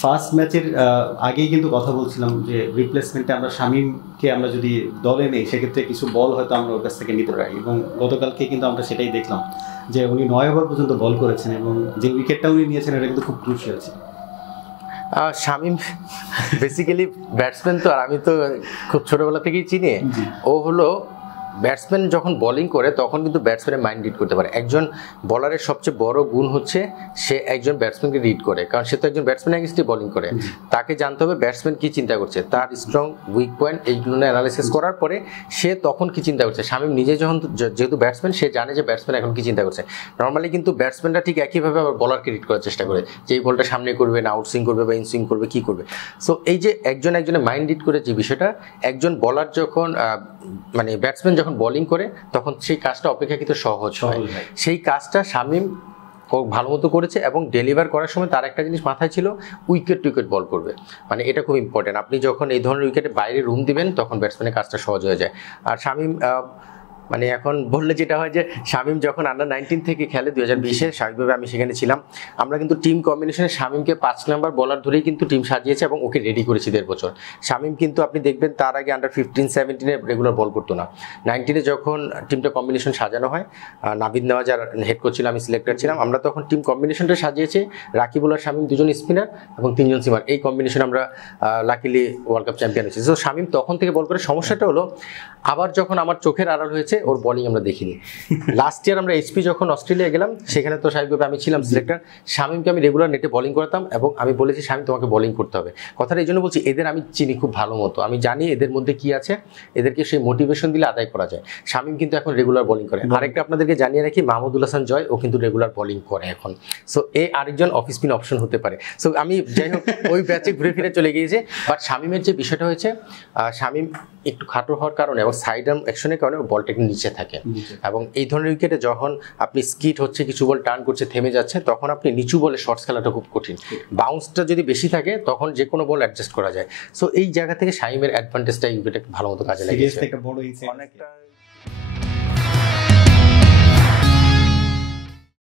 First ম্যাচের আগেই কিন্তু কথা বলছিলাম যে রিপ্লেসমেন্টে আমরা শামীমকে আমরা যদি দলে নেই সেক্ষেত্রে কিছু বল হয়তো আমরা ওর কাছ থেকে নিতে পারি, এবং গতকালকে কিন্তু আমরা সেটাই দেখলাম যে উনি 9 ওভার পর্যন্ত বল করেছেন এবং যে উইকেটটা উনি নিয়েছেন এটা কিন্তু খুব ক্রুশিয়াল ছিল। শামীম বেসিক্যালি ব্যাটসম্যান, তো আর আমি তো খুব ছোটোবেলা থেকেই চিনি। ও হলো ব্যাটসম্যান যখন বোলিং করে তখন কিন্তু ব্যাটসম্যানের মাইন্ড রিড করতে পারে। একজন বলারের সবচেয়ে বড় গুণ হচ্ছে সে একজন ব্যাটসম্যানকে রিড করে, কারণ সে তো একজন ব্যাটসম্যান এগেইনস্টে বোলিং করে। তাকে জানতে হবে ব্যাটসম্যান কী চিন্তা করছে, তার স্ট্রং উইক পয়েন্ট এইগুলো অ্যানালাইসিস করার পরে সে তখন কী চিন্তা করছে। শামীম নিজে যখন যেহেতু ব্যাটসম্যান, সে জানে যে ব্যাটসম্যান এখন কী চিন্তা করছে। নর্মালি কিন্তু ব্যাটসম্যানরা ঠিক একইভাবে আবার বলারকে রিড করার চেষ্টা করে যে এই বলটা সামনে করবে না আউটসুইং করবে বা ইনসুইং করবে, কী করবে। সো এই যে একজনের মাইন্ড রিড করে যে বিষয়টা, একজন বলার যখন মানে ব্যাটসম্যান যখন বোলিং করে তখন সেই কাজটা অপেক্ষাকৃত সহজ হয়। সেই কাজটা শামীম ভালো মতো করেছে এবং ডেলিভার করার সময় তার একটা জিনিস মাথায় ছিল, উইকেট টু উইকেট বল করবে। মানে এটা খুব ইম্পর্টেন্ট। আপনি যখন এই ধরনের উইকেটে বাইরে রুম দিবেন তখন ব্যাটসম্যানের কাজটা সহজ হয়ে যায়। আর শামীম মানে এখন বললে যেটা হয় যে শামীম যখন আন্ডার-19 থেকে খেলে 2020-এ, স্বাভাবিকভাবে আমি সেখানে ছিলাম, আমরা কিন্তু টিম কম্বিনেশনে শামীমকে 5 নাম্বার বলার ধরেই কিন্তু টিম সাজিয়েছে এবং ওকে রেডি করেছি 1.5 বছর। শামীম কিন্তু আপনি দেখবেন তার আগে আন্ডার-15-17-এ রেগুলার বল করতো না। 19-এ যখন টিমটা কম্বিনেশন সাজানো হয়, নাবিদ নেওয়াজার হেড কোচ ছিল, আমি সিলেক্টর ছিলাম, আমরা তখন টিম কম্বিনেশনটা সাজিয়েছি রাকিবুল আর শামীম 2জন স্পিনার এবং 3জন সিমার। এই কম্বিনেশন আমরা লাকিলি ওয়ার্ল্ড কাপ চ্যাম্পিয়ন হয়েছি। সো শামীম তখন থেকে বল করে। সমস্যাটা হলো আবার যখন আমার চোখের আড়াল হয়েছে ওর বোলিং আমরা দেখিনি। লাস্ট ইয়ার আমরা এইচপি যখন অস্ট্রেলিয়া গেলাম, সেখানে তো স্বাভাবিকভাবে আমি ছিলাম সিলেক্টর, শামীমকে আমি রেগুলার নেটে বোলিং করতাম এবং আমি বলেছি শামীম তোমাকে বোলিং করতে হবে। কথাটা এই জন্য বলছি, এদের আমি চিনি খুব ভালো মতো, আমি জানি এদের মধ্যে কি আছে, এদেরকে সেই মোটিভেশন দিলে আদায় করা যায়। শামীম কিন্তু এখন রেগুলার বোলিং করে। আরেকটা আপনাদেরকে জানিয়ে রাখি, মাহমুদুল হাসান জয় ও কিন্তু রেগুলার বোলিং করে এখন। সো আরেকজন অফ স্পিন অপশন হতে পারে। সো আমি যাই হোক ওই ব্যাচে ঘুরে ফিরে চলে গিয়েছে। বাট শামীমের যে বিষয়টা হয়েছে, শামীম একটু খাটো হওয়ার কারণে এবং সাইড আর্ম অ্যাকশনের কারণে বলটা একটু নিচে থাকে, এবং এই ধরনের উইকেটে যখন আপনি স্কিট হচ্ছে, কিছু বল টার্ন করছে, থেমে যাচ্ছে, তখন আপনি নিচু বলে শর্টস খেলাটা খুব কঠিন। বাউন্সটা যদি বেশি থাকে তখন যে কোনো বল অ্যাডজাস্ট করা যায়। সো এই জায়গা থেকে শামীমের অ্যাডভান্টেজটা এই উইকেটে ভালো মতো কাজে লাগিয়েছে। অনেকটা